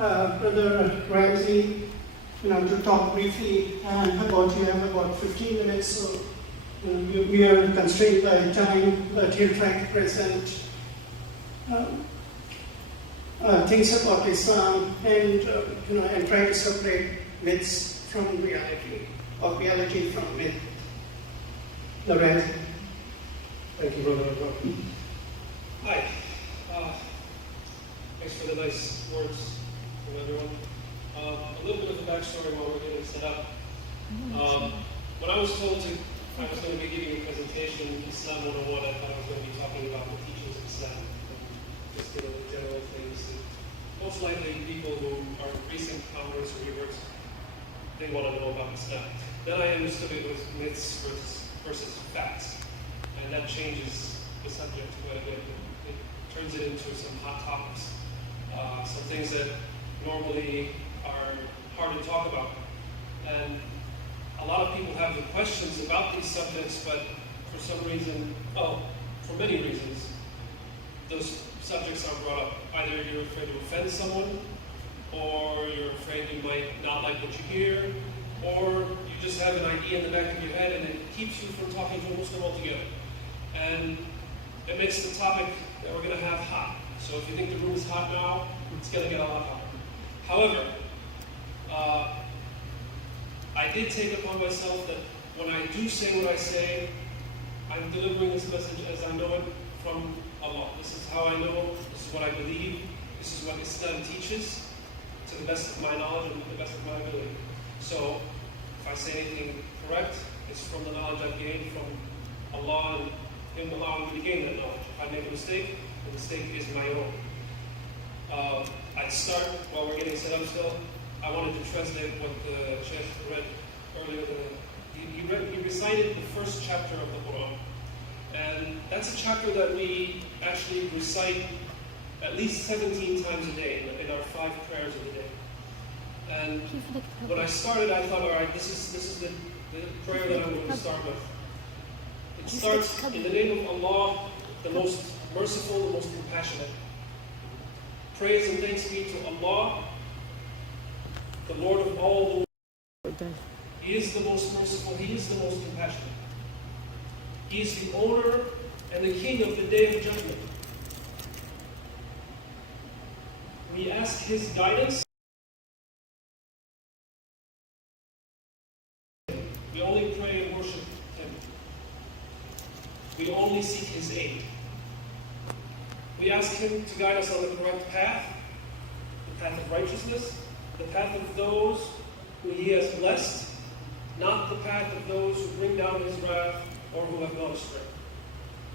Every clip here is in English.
Brother Ramzy, to talk briefly about you. Have about 15 minutes, so we are constrained by time, but he'll try to present things about Islam and and try to separate myths from reality, or reality from myth. Ramzy. Thank you, Brother. Hi. Thanks for the nice words from everyone. A little bit of a backstory while we're getting set up. When I was told I was going to be giving a presentation, Islam 101, I thought I was going to be talking about the teachings of Islam, and just general things. And most likely people who are recent converts or reverts, they want to know about Islam. Then I understood it was myths versus facts, and that changes the subject quite a bit. It turns it into some hot topics, some things that normally are hard to talk about. And a lot of people have the questions about these subjects, but for some reason, for many reasons, those subjects are brought up. Either you're afraid to offend someone, or you're afraid you might not like what you hear, or you just have an idea in the back of your head and it keeps you from talking to a Muslim altogether. And it makes the topic that we're going to have hot. So if you think the room is hot now, it's going to get a lot hotter. However, I did take upon myself that when I do say what I say, I'm delivering this message as I know it from Allah. This is how I know, this is what I believe, this is what Islam teaches, to the best of my knowledge and to the best of my ability. So, if I say anything correct, it's from the knowledge I've gained from Allah and Him allowing me to gain that knowledge. If I make a mistake, the mistake is my own. I'd start, while we're getting set up still, I wanted to translate what the Sheikh read earlier. He recited the first chapter of the Quran. And that's a chapter that we actually recite at least 17 times a day in our 5 prayers of the day. And when I started, I thought, all right, this is the prayer that I'm going to start with. It starts in the name of Allah, the most merciful, the most compassionate. Praise and thanks be to Allah, the Lord of all the world. He is the most merciful, He is the most compassionate. He is the owner and the king of the day of judgment. We ask His guidance. We only pray and worship Him. We only seek His aid. We ask Him to guide us on the correct path, the path of righteousness, the path of those who He has blessed, not the path of those who bring down His wrath or who have gone astray.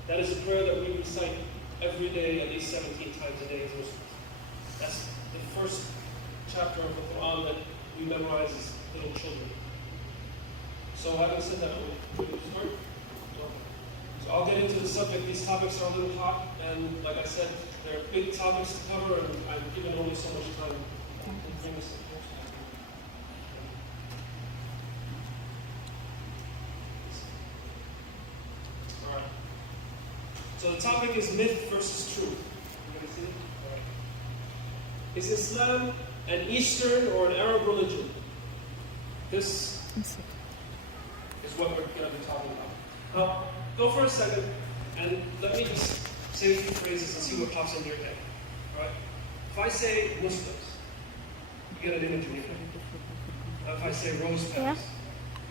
That is a prayer that we recite every day, at least 17 times a day as Muslims. That's the first chapter of the Quran that we memorize as little children. So having said that, we'll start. So I'll get into the subject. These topics are a little hot, and like I said, they're big topics to cover, and I've given only so much time to bring this to close. All right. So the topic is myth versus truth. You guys see it? All right. Is Islam an Eastern or an Arab religion? This is what we're going to be talking about. Now, go for a second, and let me just say a few phrases and see what pops into your head. All right? If I say Muslims, you get an image in your head. If I say rose petals,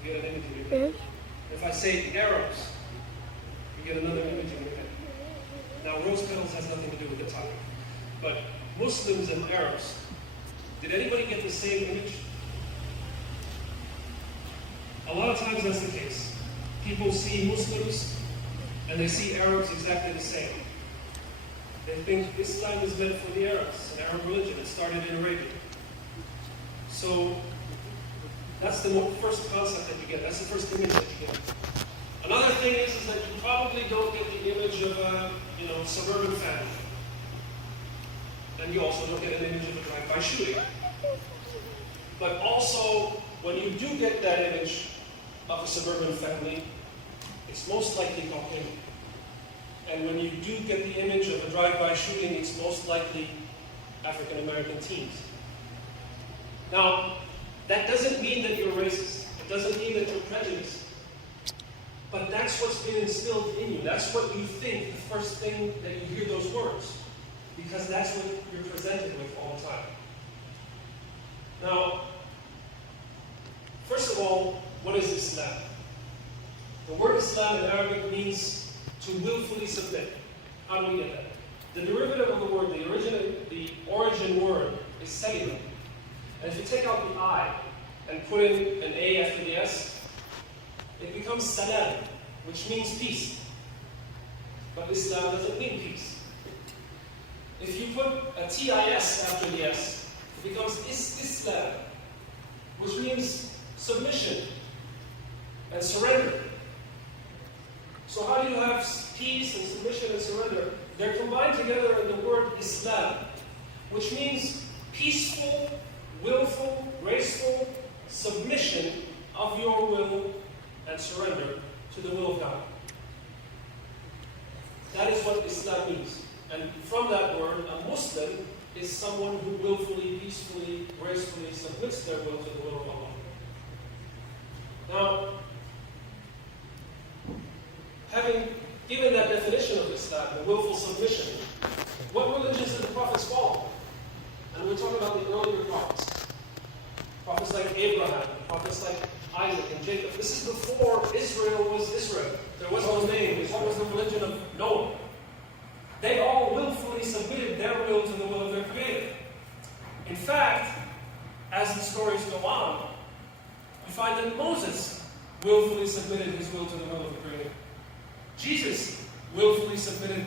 you get an image in your head. If I say Arabs, you get another image in your head. Now, rose petals has nothing to do with the topic. But Muslims and Arabs, did anybody get the same image? A lot of times that's the case. People see Muslims and they see Arabs exactly the same. They think Islam is meant for the Arabs, an Arab religion. It started in Arabia. So that's the first concept that you get. That's the first image that you get. Another thing is that you probably don't get the image of a suburban family. And you also don't get an image of a drive-by shooting. But also, when you do get that image of a suburban family, it's most likely Caucasian. And when you do get the image of a drive-by shooting, it's most likely African American teens. Now, that doesn't mean that you're racist. It doesn't mean that you're prejudiced. But that's what's been instilled in you. That's what you think the first thing that you hear those words. Because that's what you're presented with all the time. Now, first of all, what is Islam? The word Islam in Arabic means to willfully submit. How do we get that? The derivative of the word, the origin word, is salim. And if you take out the I and put in an A after the S, it becomes salam, which means peace. But Islam doesn't mean peace. If you put a TIS after the S, it becomes Islam, which means submission and surrender. So how do you have peace and submission and surrender? They're combined together in the word Islam, which means peaceful, willful, graceful submission of your will and surrender to the will of God. That is what Islam means. And from that word, a Muslim is someone who willfully, peacefully, gracefully submits their will to the will of Allah. Now, having given that definition of Islam, the willful submission, what religions did the prophets follow? And we're talking about the earlier prophets. Prophets like Abraham, prophets like Isaac and Jacob. This is before Israel was Israel. There was no name. This was the religion of Noah. They all willfully submitted their will to the will of their Creator. In fact, as the stories go on, we find that Moses willfully submitted his will to the will of the Creator. Jesus willfully submitted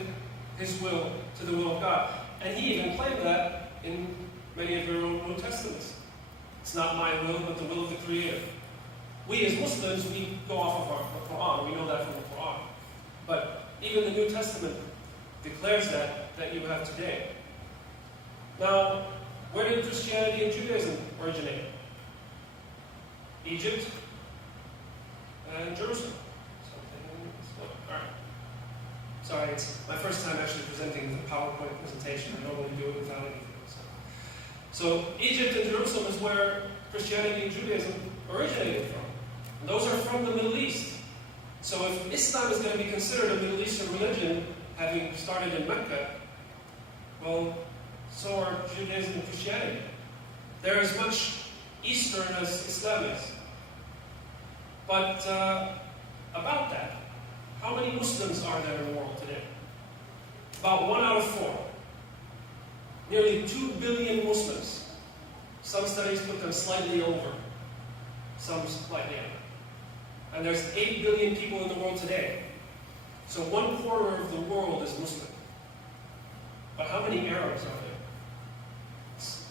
his will to the will of God. And he even claimed that in many of your own New Testaments. It's not my will, but the will of the Creator. We as Muslims, we go off of the Quran. We know that from the Quran. But even the New Testament declares that you have today. Now, where did Christianity and Judaism originate? Egypt and Jerusalem. Alright. Sorry, it's my first time actually presenting the PowerPoint presentation. I normally do it without anything. So Egypt and Jerusalem is where Christianity and Judaism originated from. And those are from the Middle East. So if Islam is going to be considered a Middle Eastern religion, having started in Mecca, well, so are Judaism and Christianity. They're as much Eastern as Islam is. But about that, how many Muslims are there in the world today? About 1 out of 4. Nearly 2 billion Muslims. Some studies put them slightly over, some slightly under. And there's 8 billion people in the world today. So 1/4 of the world is Muslim. But how many Arabs are there? It's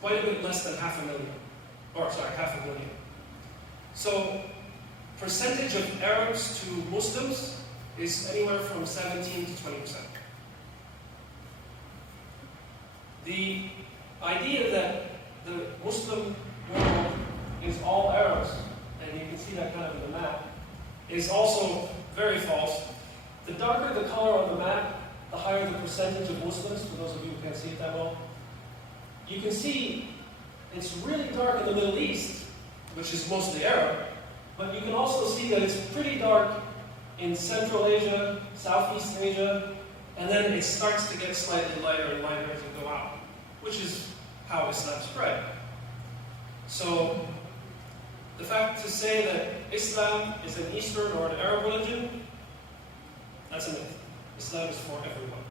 quite a bit less than 500,000. Or sorry, 500,000. So percentage of Arabs to Muslims is anywhere from 17 to 20%. The idea that the Muslim world is all Arabs, and you can see that kind of in the map, is also very false. The darker the color on the map, the higher the percentage of Muslims, for those of you who can't see it that well. You can see it's really dark in the Middle East, which is mostly Arab, but you can also see that it's pretty dark in Central Asia, Southeast Asia, and then it starts to get slightly lighter and lighter as you go out, which is how Islam spread. So, the fact to say that Islam is an Eastern or an Arab religion, that's a myth. Islam is for everyone.